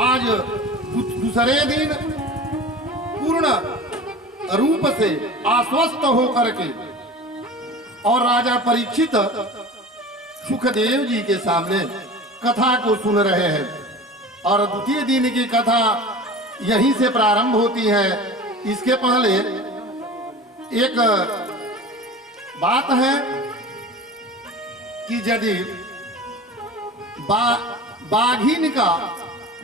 आज दूसरे दिन पूर्ण रूप से आश्वस्त होकर के और राजा परीक्षित सुखदेव जी के सामने कथा को सुन रहे हैं। और द्वितीय दिन की कथा यहीं से प्रारंभ होती है। इसके पहले एक बात है कि यदि बाघिन का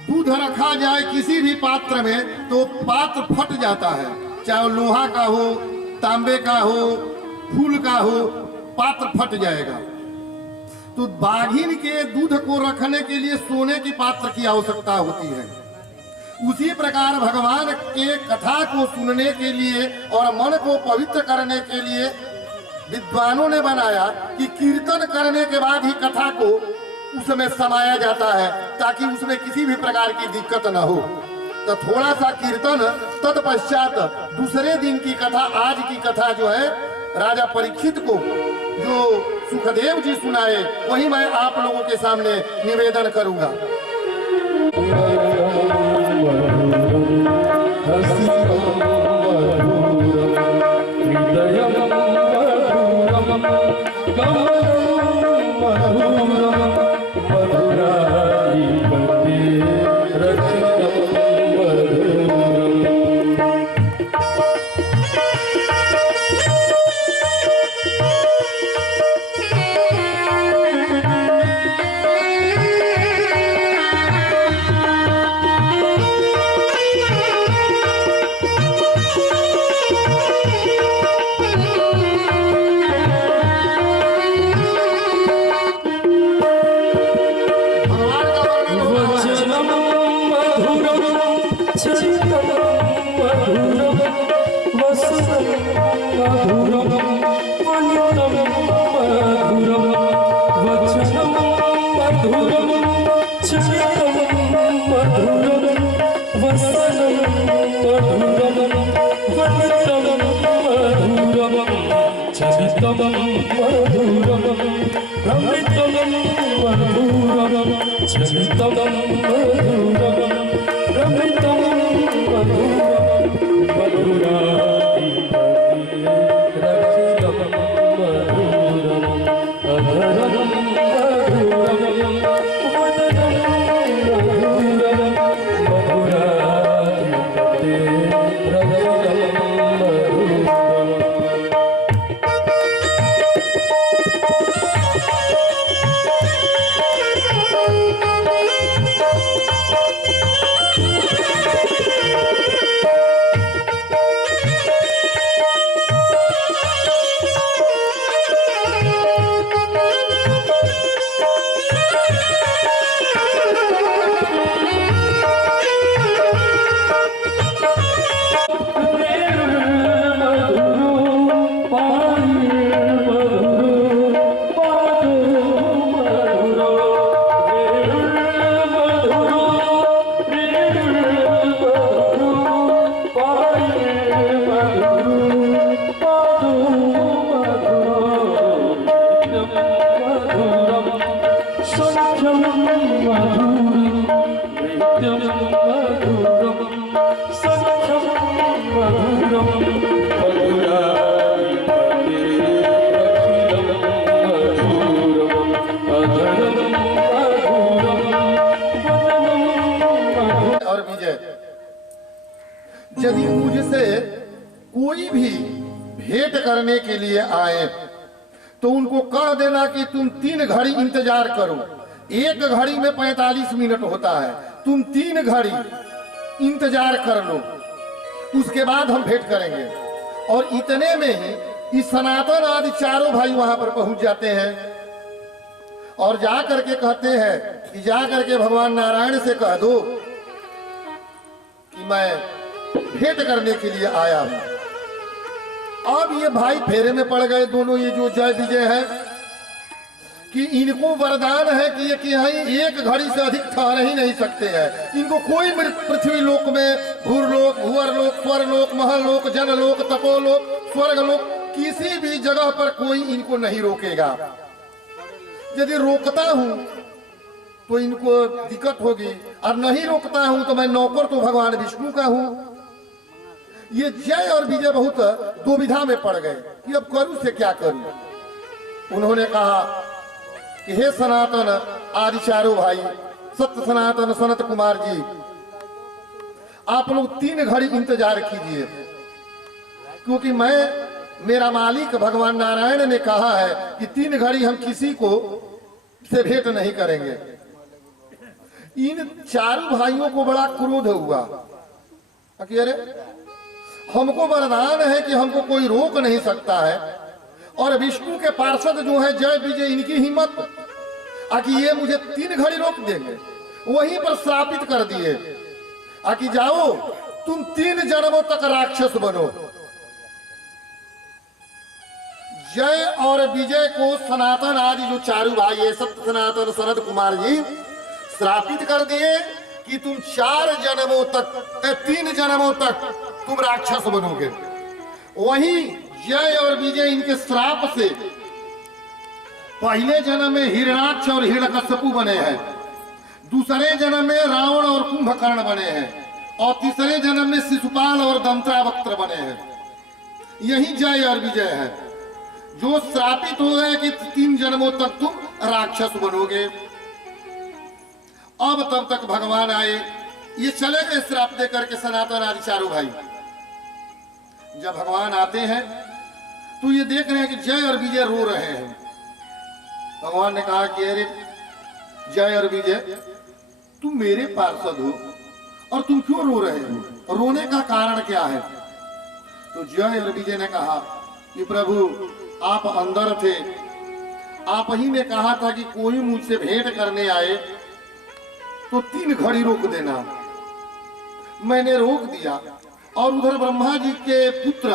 दूध रखा जाए किसी भी पात्र में तो पात्र फट जाता है, चाहे लोहा का हो, तांबे का हो, फूल का हो, पात्र फट जाएगा। तो बाघिन के दूध को रखने के लिए सोने की पात्र की आवश्यकता होती है। उसी प्रकार भगवान के कथा को सुनने के लिए और मन को पवित्र करने के लिए विद्वानों ने बनाया कि कीर्तन करने के बाद ही कथा को उसमें समाया जाता है, ताकि उसमें किसी भी प्रकार की दिक्कत न हो। तो थोड़ा सा कीर्तन, तत्पश्चात दूसरे दिन की कथा, आज की कथा जो है राजा परीक्षित को जो सुखदेव जी सुनाए, वही मैं आप लोगों के सामने निवेदन करूंगा। यदि मुझसे कोई भी भेंट करने के लिए आए तो उनको कह देना कि तुम 3 घड़ी इंतजार करो। 1 घड़ी में 45 मिनट होता है, तुम 3 घड़ी इंतजार कर लो, उसके बाद हम भेंट करेंगे। और इतने में ही इस सनातन आदि चारों भाई वहां पर पहुंच जाते हैं और जा करके कहते हैं कि जा करके भगवान नारायण से कह दो कि मैं भेंट करने के लिए आया हूं। अब ये भाई फेरे में पड़ गए दोनों, ये जो जय विजय है, कि इनको वरदान है कि ये कहीं 1 घड़ी से अधिक ठहर ही नहीं सकते हैं। इनको कोई पृथ्वी लोक में, भूरलोक, भूअरलोक, स्वरलोक, महलोक, जनलोक, तपोलोक, स्वर्गलोक, किसी भी जगह पर कोई इनको नहीं रोकेगा। यदि रोकता हूं तो इनको दिक्कत होगी, और नहीं रोकता हूं तो मैं नौकर तो भगवान विष्णु का हूं। ये जय और विजय बहुत दुविधा में पड़ गए कि अब करूं से क्या करूं। उन्होंने कहा कि हे सनातन आदि चारों भाई, सत्य सनातन सनत कुमार जी, आप लोग 3 घड़ी इंतजार कीजिए, क्योंकि मेरा मालिक भगवान नारायण ने कहा है कि 3 घड़ी हम किसी को से भेंट नहीं करेंगे। इन चारों भाइयों को बड़ा क्रोध हुआ कि अरे हमको वरदान है कि हमको कोई रोक नहीं सकता है, और विष्णु के पार्षद जो है जय विजय, इनकी हिम्मत कि ये मुझे 3 घड़ी रोक देंगे। वहीं पर श्रापित कर दिए कि जाओ तुम 3 जन्मों तक राक्षस बनो। जय और विजय को सनातन आदि जो चारों भाई है, सत्य सनातन सनत कुमार जी, श्रापित कर दिए कि तुम 4 जन्मों तक 3 जन्मों तक तुम राक्षस बनोगे। वहीं जय और विजय इनके श्राप से पहले जन्म में हिरणाक्ष और हिरण्यकश्यपु बने हैं, दूसरे जन्म में रावण और कुंभकर्ण बने हैं, और तीसरे जन्म में शिशुपाल और दंत्रावक्त्र बने हैं। यही जय और विजय है जो श्रापित हो गए कि 3 जन्मों तक तुम राक्षस बनोगे। अब तब तक भगवान आए, ये चले गए श्राप दे करके सनातन आदि चारों भाई। जब भगवान आते हैं तो ये देख रहे हैं कि जय और विजय रो रहे हैं। भगवान ने कहा कि अरे जय और विजय, तुम मेरे पार्षद हो और तुम क्यों रो रहे हो, रोने का कारण क्या है? तो जय और विजय ने कहा कि प्रभु आप अंदर थे, आप ही ने कहा था कि कोई मुझसे भेंट करने आए तो 3 घड़ी रोक देना। मैंने रोक दिया, और उधर ब्रह्मा जी के पुत्र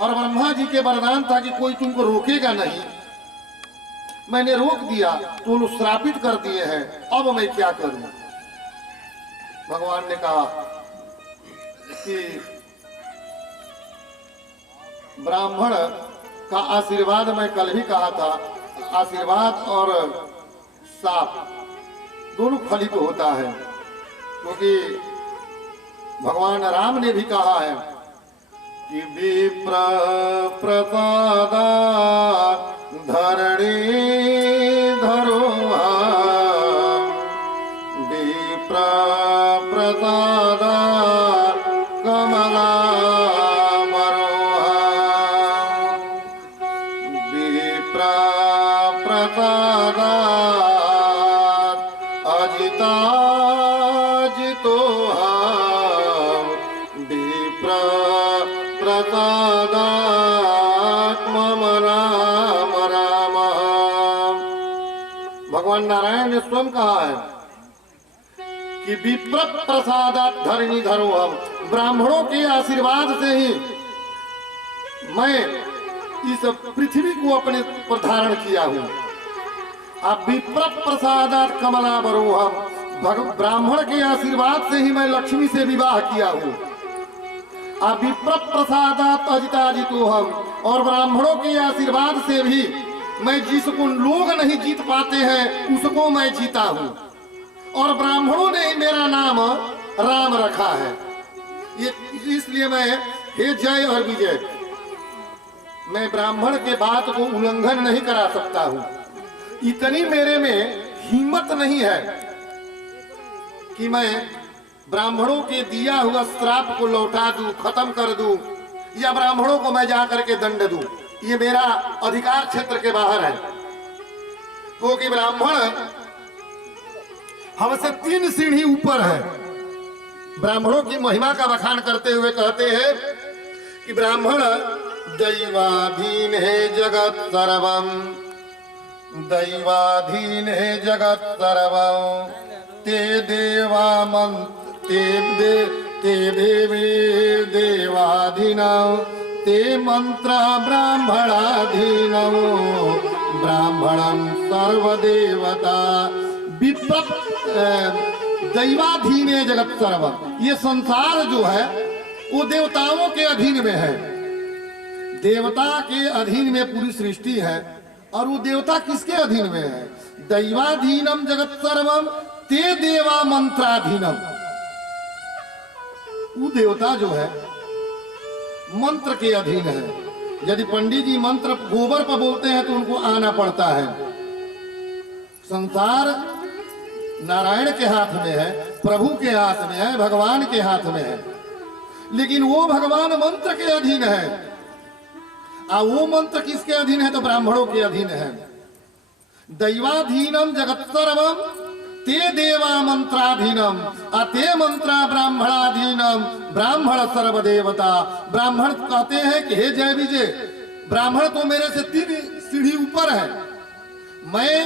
और ब्रह्मा जी के वरदान था कि कोई तुमको रोकेगा नहीं, मैंने रोक दिया तो लोग श्रापित कर दिए हैं, अब मैं क्या करूं? भगवान ने कहा कि ब्राह्मण का आशीर्वाद मैं कल भी कहा था, आशीर्वाद और साप दोनों फलित होता है, क्योंकि भगवान राम ने भी कहा है कि विप्र प्रसादा धरणी धरोहा, विप्र प्रसादा कमला मरोहा, विप्र प्रसादा अजिता जितोहा, विप्र प्रसादात् मम राम राम। भगवान नारायण ने स्वयं कहा है कि विप्र प्रसादात् धरणी धरोहम, ब्राह्मणों के आशीर्वाद से ही मैं इस पृथ्वी को अपने पर धारण किया हूँ। अब विप्र प्रसादात् कमला बरोहम, ब्राह्मण के आशीर्वाद से ही मैं लक्ष्मी से विवाह किया हूँ। अब विप्र प्रसादात् अजिताजितोहम, और ब्राह्मणों के आशीर्वाद से भी मैं जिसको लोग नहीं जीत पाते हैं उसको मैं जीता हूँ, और ब्राह्मणों ने ही मेरा नाम राम रखा है। ये इसलिए मैं, हे जय और विजय, मैं ब्राह्मण के बात को उल्लंघन नहीं करा सकता हूँ। इतनी मेरे में हिम्मत नहीं है कि मैं ब्राह्मणों के दिया हुआ श्राप को लौटा दूं, खत्म कर दूं, या ब्राह्मणों को मैं जाकर के दंड दूं। ये मेरा अधिकार क्षेत्र के बाहर है, क्योंकि ब्राह्मण हमसे 3 सीढ़ी ऊपर है। ब्राह्मणों की महिमा का बखान करते हुए कहते हैं कि ब्राह्मण दैवाधीन है जगत सर्वम, दैवाधीन है जगत सर्वम, ते देवा ते देवी देवाधीना, ते मंत्र ब्राह्मणाधीनो, ब्राह्मणं सर्वदेवता। विप्र दैवाधीन है जगत सर्वम, ये संसार जो है वो देवताओं के अधीन में है। देवता के अधीन में पूरी सृष्टि है, और वो देवता किसके अधीन में है? दैवाधीनम जगत सर्वम ते देवा मंत्राधीनम। वो देवता जो है मंत्र के अधीन है। यदि पंडित जी मंत्र गोबर पर बोलते हैं तो उनको आना पड़ता है। संसार नारायण के हाथ में है, प्रभु के हाथ में है, भगवान के हाथ में है, लेकिन वो भगवान मंत्र के अधीन है। वो मंत्र किसके अधीन है? तो ब्राह्मणों के अधीन है। दैवाधीनम जगत सर्वम ते देवा मंत्राधीनम अते मंत्रा ब्राह्मणाधीनम ब्राह्मण सर्वदेवता। ब्राह्मण कहते हैं कि हे जय विजय, ब्राह्मण तो मेरे से 3 सीढ़ी ऊपर है, मैं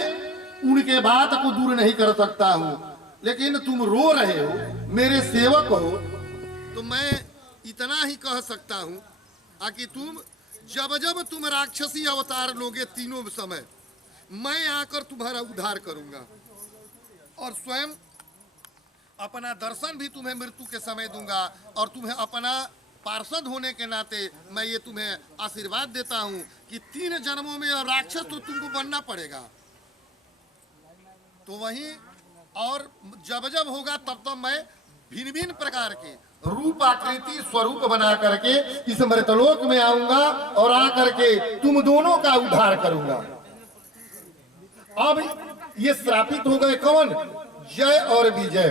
उनके बात को दूर नहीं कर सकता हूं, लेकिन तुम रो रहे हो, मेरे सेवक हो, तो मैं इतना ही कह सकता हूं कि तुम जब जब तुम राक्षसी अवतार लोगे तीनों समय, मैं आकर तुम्हारा उद्धार करूंगा और स्वयं अपना दर्शन भी तुम्हें मृत्यु के समय दूंगा। और तुम्हें अपना पार्षद होने के नाते मैं ये तुम्हें आशीर्वाद देता हूं कि 3 जन्मों में राक्षस तो तुमको बनना पड़ेगा। तो वहीं और जब जब होगा तब तब मैं भिन्न भिन्न प्रकार के रूप आकृति स्वरूप बना करके इस मृतलोक में आऊंगा और आकर के तुम दोनों का उद्धार करूंगा। अब ये श्रापित हो गए कौन? जय और विजय।